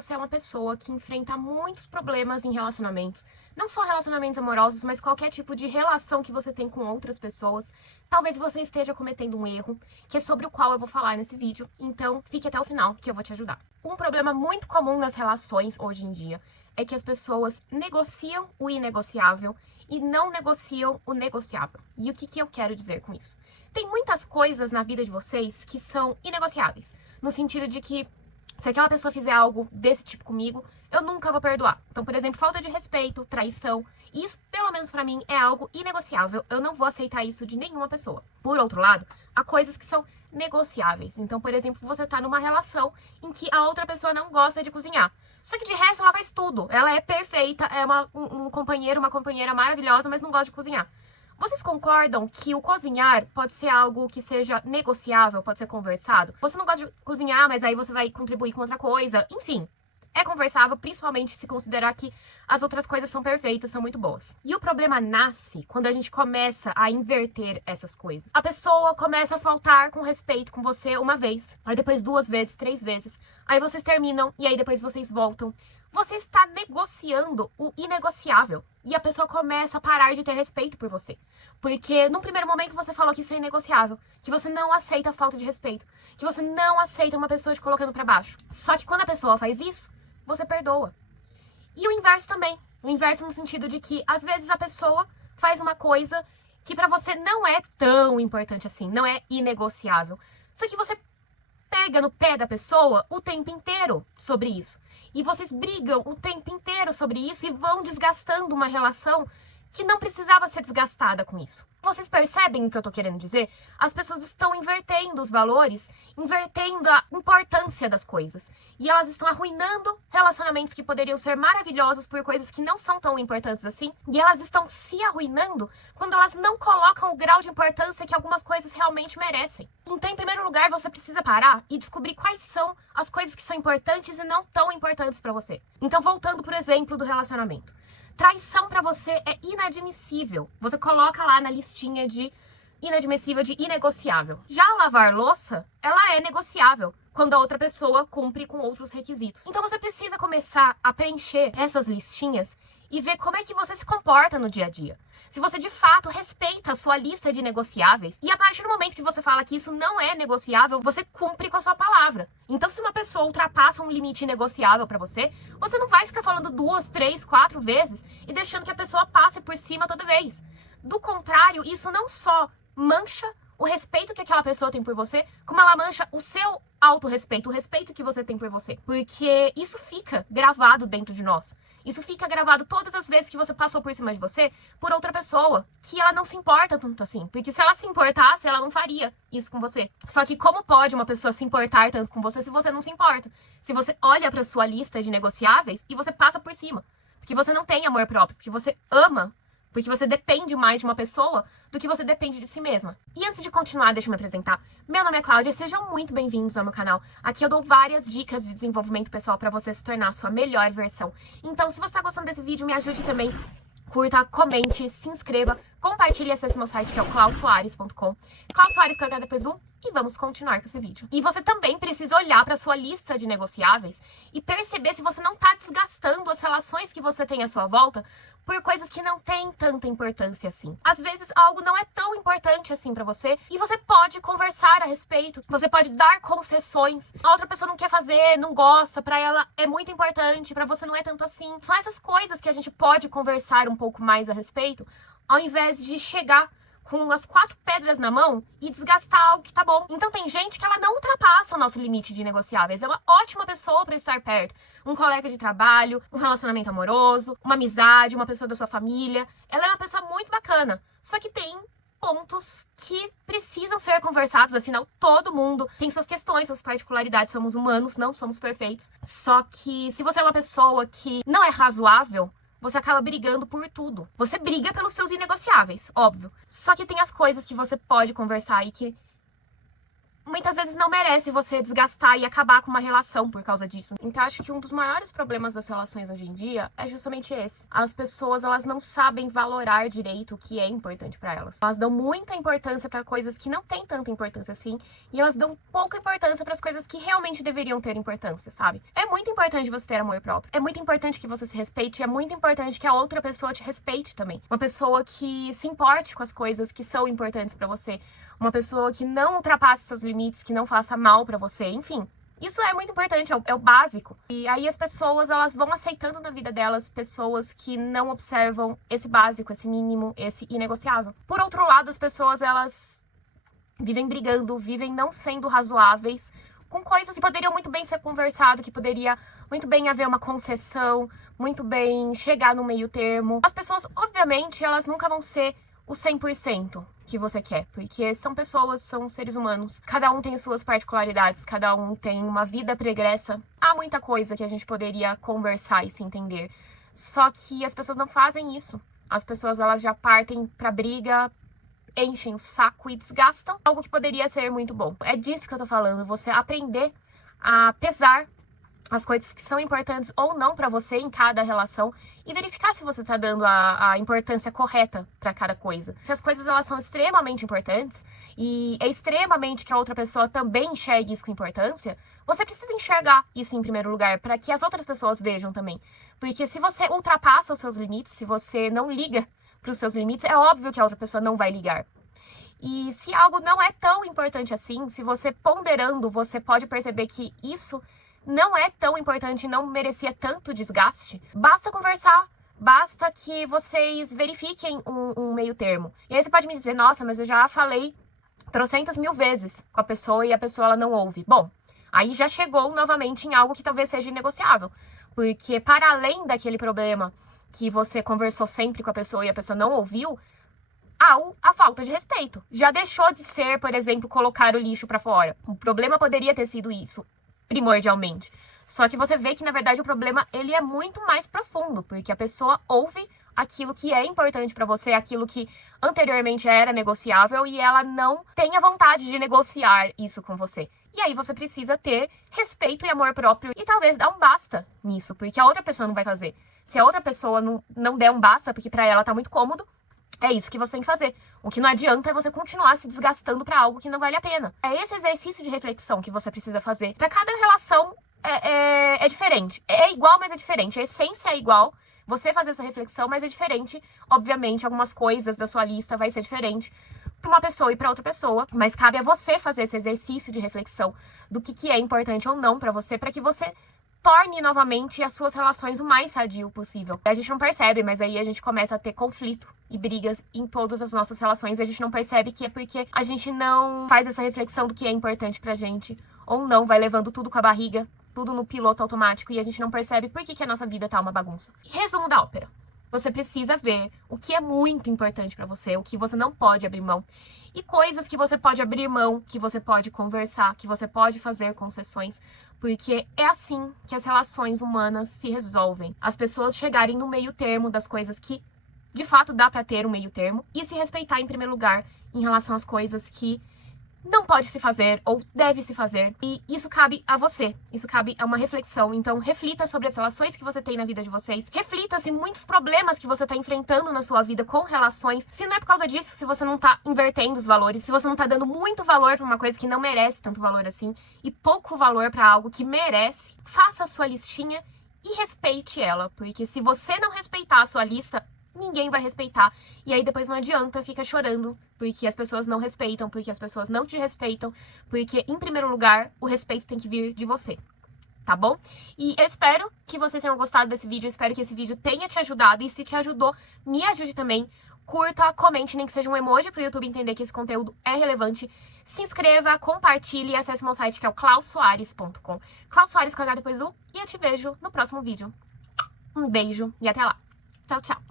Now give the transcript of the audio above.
você é uma pessoa que enfrenta muitos problemas em relacionamentos, não só relacionamentos amorosos, mas qualquer tipo de relação que você tem com outras pessoas, talvez você esteja cometendo um erro, que é sobre o qual eu vou falar nesse vídeo, então fique até o final que eu vou te ajudar. Um problema muito comum nas relações hoje em dia é que as pessoas negociam o inegociável e não negociam o negociável. E o que eu quero dizer com isso? Tem muitas coisas na vida de vocês que são inegociáveis, no sentido de que se aquela pessoa fizer algo desse tipo comigo, eu nunca vou perdoar. Então, por exemplo, falta de respeito, traição, isso, pelo menos pra mim, é algo inegociável. Eu não vou aceitar isso de nenhuma pessoa. Por outro lado, há coisas que são negociáveis. Então, por exemplo, você tá numa relação em que a outra pessoa não gosta de cozinhar. Só que de resto ela faz tudo. Ela é perfeita, é um companheiro, uma companheira maravilhosa, mas não gosta de cozinhar. Vocês concordam que o cozinhar pode ser algo que seja negociável, pode ser conversado? Você não gosta de cozinhar, mas aí você vai contribuir com outra coisa. Enfim, é conversável, principalmente se considerar que as outras coisas são perfeitas, são muito boas. E o problema nasce quando a gente começa a inverter essas coisas. A pessoa começa a faltar com respeito com você uma vez, aí depois 2 vezes, 3 vezes, aí vocês terminam e aí depois vocês voltam. Você está negociando o inegociável. E a pessoa começa a parar de ter respeito por você. Porque num primeiro momento você falou que isso é inegociável. Que você não aceita a falta de respeito. Que você não aceita uma pessoa te colocando pra baixo. Só que quando a pessoa faz isso, você perdoa. E o inverso também. O inverso no sentido de que, às vezes, a pessoa faz uma coisa que pra você não é tão importante assim. Não é inegociável. Só que você pega no pé da pessoa o tempo inteiro sobre isso. E vocês brigam o tempo inteiro sobre isso e vão desgastando uma relação que não precisava ser desgastada com isso. Vocês percebem o que eu tô querendo dizer? As pessoas estão invertendo os valores, invertendo a importância das coisas. E elas estão arruinando relacionamentos que poderiam ser maravilhosos por coisas que não são tão importantes assim. E elas estão se arruinando quando elas não colocam o grau de importância que algumas coisas realmente merecem. Então, em primeiro lugar, você precisa parar e descobrir quais são as coisas que são importantes e não tão importantes pra você. Então, voltando pro exemplo do relacionamento. Traição pra você é inadmissível. Você coloca lá na listinha de inadmissível, de inegociável. Já lavar louça, ela é negociável quando a outra pessoa cumpre com outros requisitos. Então você precisa começar a preencher essas listinhas e ver como é que você se comporta no dia a dia. Se você de fato respeita a sua lista de negociáveis, e a partir do momento que você fala que isso não é negociável, você cumpre com a sua palavra. Então, se uma pessoa ultrapassa um limite negociável pra você, você não vai ficar falando 2, 3, 4 vezes e deixando que a pessoa passe por cima toda vez. Do contrário, isso não só mancha o respeito que aquela pessoa tem por você, como ela mancha o seu autorrespeito, o respeito que você tem por você. Porque isso fica gravado dentro de nós. Isso fica gravado todas as vezes que você passou por cima de você por outra pessoa, que ela não se importa tanto assim. Porque se ela se importasse, ela não faria isso com você. Só que como pode uma pessoa se importar tanto com você se você não se importa? Se você olha pra sua lista de negociáveis e você passa por cima. Porque você não tem amor próprio, porque você ama, porque você depende mais de uma pessoa do que você depende de si mesma. E antes de continuar, deixa eu me apresentar. Meu nome é Cláudia e sejam muito bem-vindos ao meu canal. Aqui eu dou várias dicas de desenvolvimento pessoal para você se tornar a sua melhor versão. Então, se você está gostando desse vídeo, me ajude também. Curta, comente, se inscreva, compartilhe e acesse meu site que é o clausoares.com. Klaus Soares com H depois e vamos continuar com esse vídeo. E você também precisa olhar para sua lista de negociáveis e perceber se você não está desgastando as relações que você tem à sua volta por coisas que não têm tanta importância assim. Às vezes algo não é tão importante assim pra você e você pode conversar a respeito, você pode dar concessões. A outra pessoa não quer fazer, não gosta, pra ela é muito importante, pra você não é tanto assim. São essas coisas que a gente pode conversar um pouco mais a respeito, ao invés de chegar com as 4 pedras na mão e desgastar algo que tá bom. Então tem gente que ela não ultrapassa o nosso limite de negociáveis. É uma ótima pessoa para estar perto. Um colega de trabalho, um relacionamento amoroso, uma amizade, uma pessoa da sua família. Ela é uma pessoa muito bacana. Só que tem pontos que precisam ser conversados, afinal, todo mundo tem suas questões, suas particularidades, somos humanos, não somos perfeitos. Só que se você é uma pessoa que não é razoável, você acaba brigando por tudo. Você briga pelos seus inegociáveis, óbvio. Só que tem as coisas que você pode conversar e que muitas vezes não merece você desgastar e acabar com uma relação por causa disso. Então, acho que um dos maiores problemas das relações hoje em dia é justamente esse. As pessoas, elas não sabem valorar direito o que é importante pra elas. Elas dão muita importância pra coisas que não têm tanta importância assim, e elas dão pouca importância pras coisas que realmente deveriam ter importância, sabe? É muito importante você ter amor próprio. É muito importante que você se respeite, é muito importante que a outra pessoa te respeite também. Uma pessoa que se importe com as coisas que são importantes pra você. Uma pessoa que não ultrapasse seus limites, que não faça mal pra você, enfim. Isso é muito importante, é o básico. E aí as pessoas, elas vão aceitando na vida delas pessoas que não observam esse básico, esse mínimo, esse inegociável. Por outro lado, as pessoas, elas vivem brigando, vivem não sendo razoáveis com coisas que poderiam muito bem ser conversado, que poderia muito bem haver uma concessão, muito bem chegar no meio termo. As pessoas, obviamente, elas nunca vão ser o 100% que você quer, porque são pessoas, são seres humanos, cada um tem suas particularidades, cada um tem uma vida pregressa. Há muita coisa que a gente poderia conversar e se entender, só que as pessoas não fazem isso. As pessoas, elas já partem pra briga, enchem o saco e desgastam algo que poderia ser muito bom. É disso que eu tô falando, você aprender a pesar as coisas que são importantes ou não pra você em cada relação e verificar se você tá dando a importância correta pra cada coisa. Se as coisas, elas são extremamente importantes e é extremamente que a outra pessoa também enxergue isso com importância, você precisa enxergar isso em primeiro lugar para que as outras pessoas vejam também. Porque se você ultrapassa os seus limites, se você não liga pros seus limites, é óbvio que a outra pessoa não vai ligar. E se algo não é tão importante assim, se você ponderando, você pode perceber que isso não é tão importante, não merecia tanto desgaste, basta conversar, basta que vocês verifiquem um meio termo. E aí você pode me dizer, nossa, mas eu já falei trocentas mil vezes com a pessoa e a pessoa, ela não ouve. Bom, aí já chegou novamente em algo que talvez seja inegociável, porque para além daquele problema que você conversou sempre com a pessoa e a pessoa não ouviu, há a falta de respeito. Já deixou de ser, por exemplo, colocar o lixo pra fora. O problema poderia ter sido isso, primordialmente. Só que você vê que, na verdade, o problema, ele é muito mais profundo, porque a pessoa ouve aquilo que é importante pra você, aquilo que anteriormente era negociável, e ela não tem a vontade de negociar isso com você. E aí você precisa ter respeito e amor próprio e talvez dar um basta nisso, porque a outra pessoa não vai fazer. Se a outra pessoa não der um basta, porque pra ela tá muito cômodo, é isso que você tem que fazer. O que não adianta é você continuar se desgastando pra algo que não vale a pena. É esse exercício de reflexão que você precisa fazer. Pra cada relação é diferente. É igual, mas é diferente. A essência é igual. Você fazer essa reflexão, mas é diferente. Obviamente, algumas coisas da sua lista vai ser diferente pra uma pessoa e pra outra pessoa. Mas cabe a você fazer esse exercício de reflexão do que é importante ou não pra você, pra que você torne novamente as suas relações o mais sadio possível. A gente não percebe, mas aí a gente começa a ter conflito e brigas em todas as nossas relações. E a gente não percebe que é porque a gente não faz essa reflexão do que é importante pra gente, ou não, vai levando tudo com a barriga, tudo no piloto automático, e a gente não percebe por que a nossa vida tá uma bagunça. Resumo da ópera. Você precisa ver o que é muito importante pra você, o que você não pode abrir mão. E coisas que você pode abrir mão, que você pode conversar, que você pode fazer concessões. Porque é assim que as relações humanas se resolvem. As pessoas chegarem no meio termo das coisas que, de fato, dá pra ter um meio termo. E se respeitar em primeiro lugar em relação às coisas que não pode se fazer ou deve se fazer. E isso cabe a você. Isso cabe a uma reflexão. Então, reflita sobre as relações que você tem na vida de vocês. Reflita se muitos problemas que você tá enfrentando na sua vida com relações, se não é por causa disso, se você não tá invertendo os valores, se você não tá dando muito valor pra uma coisa que não merece tanto valor assim, e pouco valor pra algo que merece, faça a sua listinha e respeite ela. Porque se você não respeitar a sua lista, ninguém vai respeitar. E aí depois não adianta ficar chorando porque as pessoas não respeitam, porque as pessoas não te respeitam, porque, em primeiro lugar, o respeito tem que vir de você, tá bom? E eu espero que vocês tenham gostado desse vídeo, eu espero que esse vídeo tenha te ajudado, e se te ajudou, me ajude também. Curta, comente, nem que seja um emoji pro YouTube entender que esse conteúdo é relevante. Se inscreva, compartilhe e acesse meu site que é o claussoares.com. Klaus Soares com H depois U, e eu te vejo no próximo vídeo. Um beijo e até lá. Tchau, tchau.